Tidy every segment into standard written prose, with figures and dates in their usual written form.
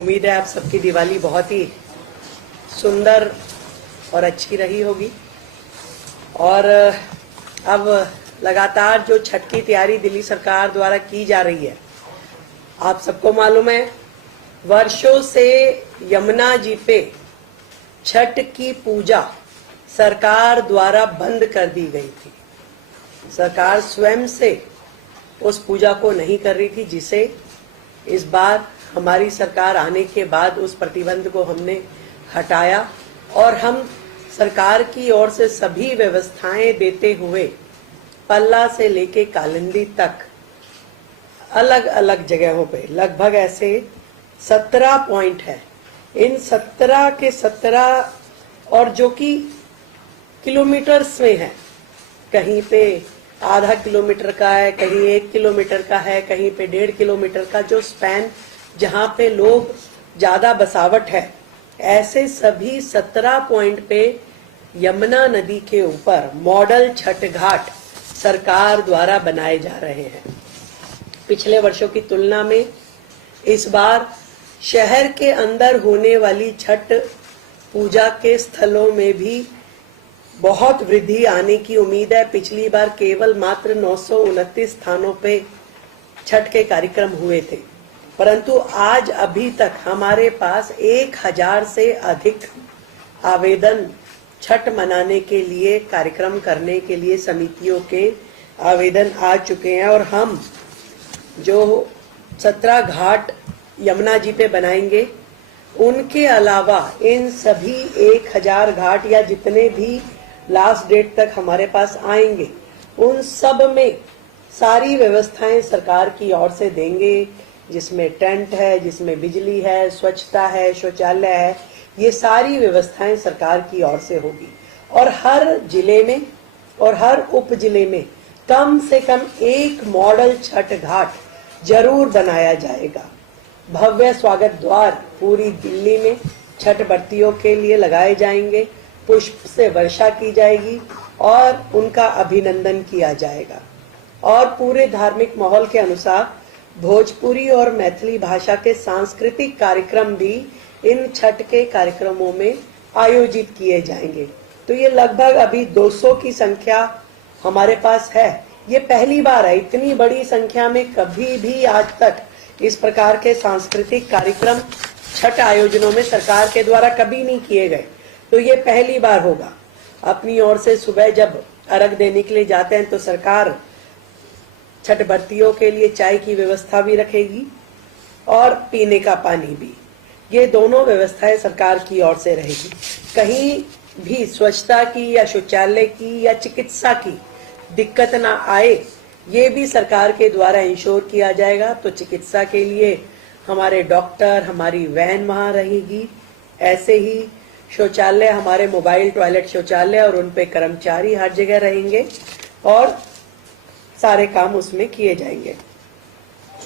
उम्मीद है आप सबकी दिवाली बहुत ही सुंदर और अच्छी रही होगी। और अब लगातार जो छठ की तैयारी दिल्ली सरकार द्वारा की जा रही है, आप सबको मालूम है वर्षों से यमुना जी पे छठ की पूजा सरकार द्वारा बंद कर दी गई थी। सरकार स्वयं से उस पूजा को नहीं कर रही थी, जिसे इस बार हमारी सरकार आने के बाद उस प्रतिबंध को हमने हटाया और हम सरकार की ओर से सभी व्यवस्थाएं देते हुए पल्ला से लेके कालिंदी तक अलग अलग जगहों पे लगभग ऐसे 17 पॉइंट है। इन 17 के 17 और जो कि किलोमीटर्स में है, कहीं पे आधा किलोमीटर का है, कहीं 1 किलोमीटर का है, कहीं पे 1.5 किलोमीटर का, जो स्पैन जहां पे लोग ज्यादा बसावट है, ऐसे सभी 17 पॉइंट पे यमुना नदी के ऊपर मॉडल छठ घाट सरकार द्वारा बनाए जा रहे हैं। पिछले वर्षों की तुलना में इस बार शहर के अंदर होने वाली छठ पूजा के स्थलों में भी बहुत वृद्धि आने की उम्मीद है। पिछली बार केवल मात्र 929 स्थानों पे छठ के कार्यक्रम हुए थे, परंतु आज अभी तक हमारे पास 1000 से अधिक आवेदन छठ मनाने के लिए, कार्यक्रम करने के लिए समितियों के आवेदन आ चुके हैं। और हम जो 17 घाट यमुना जी पे बनाएंगे, उनके अलावा इन सभी 1000 घाट या जितने भी लास्ट डेट तक हमारे पास आएंगे, उन सब में सारी व्यवस्थाएं सरकार की ओर से देंगे, जिसमें टेंट है, जिसमें बिजली है, स्वच्छता है, शौचालय है, ये सारी व्यवस्थाएं सरकार की ओर से होगी। और हर जिले में और हर उप जिले में कम से कम एक मॉडल छठ घाट जरूर बनाया जाएगा। भव्य स्वागत द्वार पूरी दिल्ली में छठ व्रतियों के लिए लगाए जाएंगे, पुष्प से वर्षा की जाएगी और उनका अभिनंदन किया जाएगा। और पूरे धार्मिक माहौल के अनुसार भोजपुरी और मैथिली भाषा के सांस्कृतिक कार्यक्रम भी इन छठ के कार्यक्रमों में आयोजित किए जाएंगे। तो ये लगभग अभी 200 की संख्या हमारे पास है। ये पहली बार है, इतनी बड़ी संख्या में कभी भी आज तक इस प्रकार के सांस्कृतिक कार्यक्रम छठ आयोजनों में सरकार के द्वारा कभी नहीं किए गए, तो ये पहली बार होगा। अपनी ओर से सुबह जब अर्घ देने के लिए जाते हैं तो सरकार छठ व्रतियों के लिए चाय की व्यवस्था भी रखेगी और पीने का पानी भी। ये दोनों व्यवस्थाएं सरकार की ओर से रहेगी। कहीं भी स्वच्छता की या शौचालय की या चिकित्सा की दिक्कत ना आए, ये भी सरकार के द्वारा इंश्योर किया जाएगा। तो चिकित्सा के लिए हमारे डॉक्टर, हमारी वैन वहां रहेगी। ऐसे ही शौचालय, हमारे मोबाइल टॉयलेट शौचालय, और उन पे कर्मचारी हर जगह रहेंगे और सारे काम उसमें किए जाएंगे।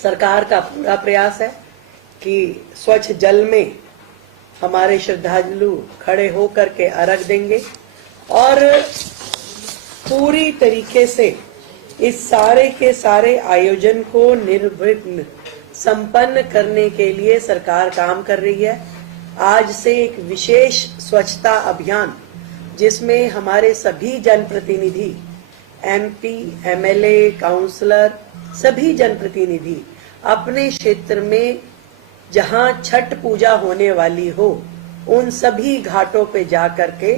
सरकार का पूरा प्रयास है कि स्वच्छ जल में हमारे श्रद्धालु खड़े होकर के अर्घ देंगे और पूरी तरीके से इस सारे के सारे आयोजन को निर्विघ्न संपन्न करने के लिए सरकार काम कर रही है। आज से एक विशेष स्वच्छता अभियान, जिसमें हमारे सभी जनप्रतिनिधि, एमपी, एमएलए, काउंसलर, सभी जनप्रतिनिधि अपने क्षेत्र में जहां छठ पूजा होने वाली हो, उन सभी घाटों पे जाकर के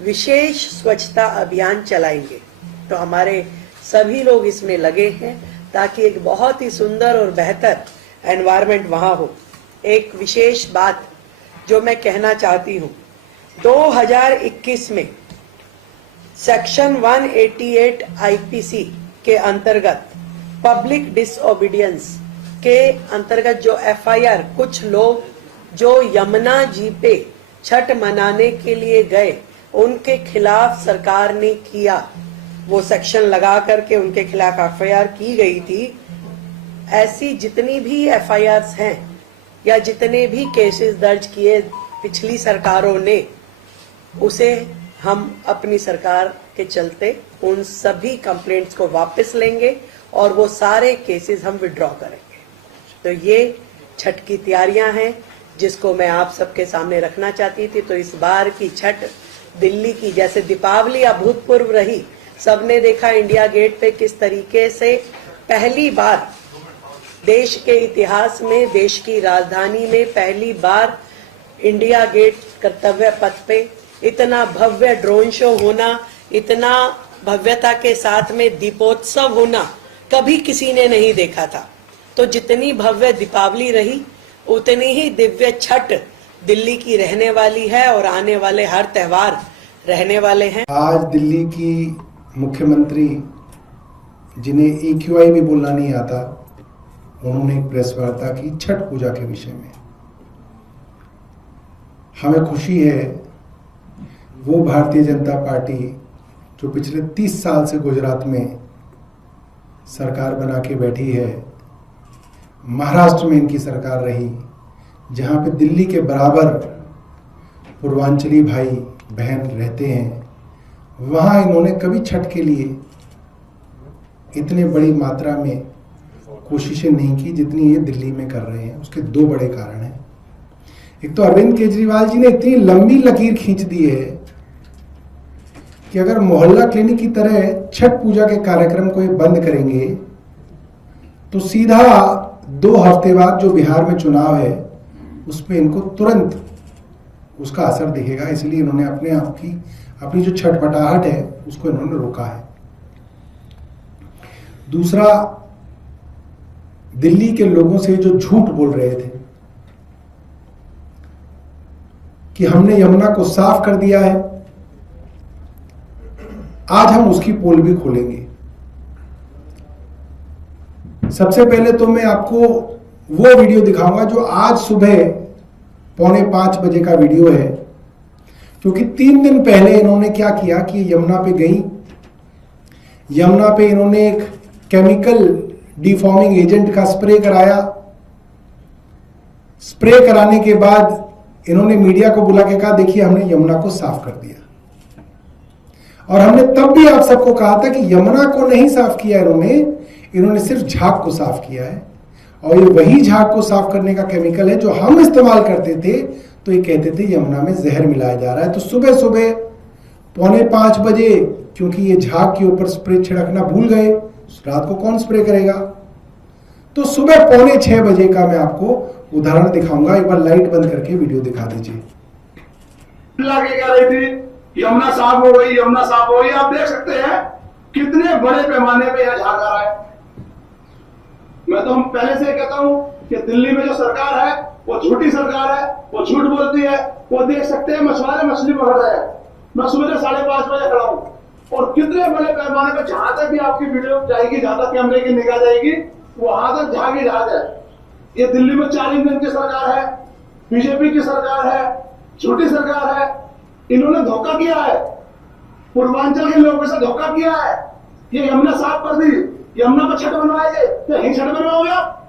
विशेष स्वच्छता अभियान चलाएंगे। तो हमारे सभी लोग इसमें लगे हैं ताकि एक बहुत ही सुंदर और बेहतर एनवायरनमेंट वहां हो। एक विशेष बात जो मैं कहना चाहती हूं, 2021 में सेक्शन 188 आईपीसी के अंतर्गत पब्लिक डिसओबीडियंस के अंतर्गत जो एफआईआर कुछ लोग जो यमुना जी पे छठ मनाने के लिए गए, उनके खिलाफ सरकार ने किया, वो सेक्शन लगा करके उनके खिलाफ एफआईआर की गई थी। ऐसी जितनी भी एफआईआर्स हैं या जितने भी केसेस दर्ज किए पिछली सरकारों ने, उसे हम अपनी सरकार के चलते उन सभी कंप्लेंट्स को वापस लेंगे और वो सारे केसेस हम विड्रॉ करेंगे। तो ये छठ की तैयारियां हैं जिसको मैं आप सबके सामने रखना चाहती थी। तो इस बार की छठ दिल्ली की जैसे दीपावली अभूतपूर्व रही, सबने देखा इंडिया गेट पे किस तरीके से पहली बार देश के इतिहास में, देश की राजधानी में पहली बार इंडिया गेट कर्तव्य पथ पे इतना भव्य ड्रोन शो होना, इतना भव्यता के साथ में दीपोत्सव होना कभी किसी ने नहीं देखा था। तो जितनी भव्य दीपावली रही, उतनी ही दिव्य छठ दिल्ली की रहने वाली है और आने वाले हर त्योहार रहने वाले हैं। आज दिल्ली की मुख्यमंत्री, जिन्हें EQI भी बोलना नहीं आता, उन्होंने एक प्रेस वार्ता की छठ पूजा के विषय में। हमें खुशी है वो भारतीय जनता पार्टी जो पिछले 30 साल से गुजरात में सरकार बना के बैठी है, महाराष्ट्र में इनकी सरकार रही, जहाँ पे दिल्ली के बराबर पूर्वांचली भाई बहन रहते हैं, वहाँ इन्होंने कभी छठ के लिए इतने बड़ी मात्रा में कोशिशें नहीं की जितनी ये दिल्ली में कर रहे हैं। उसके दो बड़े कारण हैं। एक तो अरविंद केजरीवाल जी ने इतनी लंबी लकीर खींच दी है कि अगर मोहल्ला क्लिनिक की तरह छठ पूजा के कार्यक्रम को ये बंद करेंगे तो सीधा 2 हफ्ते बाद जो बिहार में चुनाव है उस पर इनको तुरंत उसका असर दिखेगा। इसलिए इन्होंने अपने आप की अपनी जो छठपटाहट है उसको इन्होंने रोका है। दूसरा, दिल्ली के लोगों से जो झूठ बोल रहे थे कि हमने यमुना को साफ कर दिया है, आज हम उसकी पोल भी खोलेंगे। सबसे पहले तो मैं आपको वो वीडियो दिखाऊंगा जो आज सुबह 4:45 बजे का वीडियो है, क्योंकि 3 दिन पहले इन्होंने क्या किया कि यमुना पे गई, यमुना पे इन्होंने एक केमिकल डिफॉर्मिंग एजेंट का स्प्रे कराया। स्प्रे कराने के बाद इन्होंने मीडिया को बुला के कहा, देखिए हमने यमुना को साफ कर दिया। और हमने तब भी आप सबको कहा था कि यमुना को नहीं साफ किया इन्होंने सिर्फ झाग को साफ किया है। और ये वही झाग को साफ करने का केमिकल है जो हम इस्तेमाल करते थे, तो ये कहते थे यमुना में जहर मिलाया जा रहा है। तो सुबह सुबह 4:45 बजे, क्योंकि ये झाग के ऊपर स्प्रे छिड़कना भूल गए, रात को कौन स्प्रे करेगा, तो सुबह 5:45 बजे का मैं आपको उदाहरण दिखाऊंगा। एक बार लाइट बंद करके वीडियो दिखा दीजिए। यमुना साफ हो गई, यमुना साफ हो गई। आप देख सकते हैं कितने बड़े पैमाने पे यह झाग आ रहा है। मैं तो हम पहले से कहता हूं कि दिल्ली में जो सरकार है वो झूठी सरकार है, वो झूठ बोलती है। वो देख सकते हैं मछुआरे मछली पकड़ रहे हैं। मैं सुबह 5:30 बजे खड़ा हूं और कितने बड़े पैमाने पे, जहां तक भी आपकी वीडियो जाएगी, जहां तक कैमरे की निगाह जाएगी, वहां तक झाग ही झाग है। ये दिल्ली में 40 दिन की सरकार है, बीजेपी की सरकार है, झूठी सरकार है। इन्होंने धोखा किया है, पूर्वांचल के लोगों से धोखा किया है। ये यमुना साफ कर दी, यमुना पर छठ बनवाएंगे तो यही छठ बनवाओगे आप?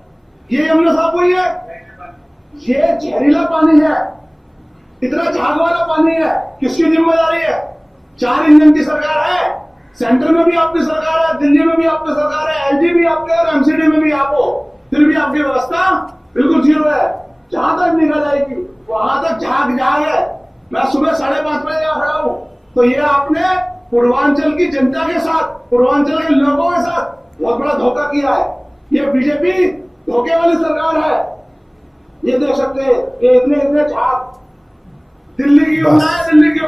ये यमुना साफ हुई है? ये जहरीला पानी है, इतना झाग वाला पानी है। किसकी जिम्मेदारी है? 4 इंजन की सरकार है, सेंटर में भी आपकी सरकार है, दिल्ली में भी आपकी सरकार है, LG भी आपके और MCD में भी आप हो, फिर भी आपकी व्यवस्था बिल्कुल जीरो है। जहां तक निकल जाएगी वहां तक झाग झाग है। मैं सुबह 5:30 बजे खड़ा हूं, तो ये आपने पूर्वांचल की जनता के साथ, पूर्वांचल के लोगों के साथ बहुत बड़ा धोखा किया है। ये बीजेपी धोखे वाली सरकार है। ये देख सकते हैं, ये इतने झाग दिल्ली की यमुना है, दिल्ली की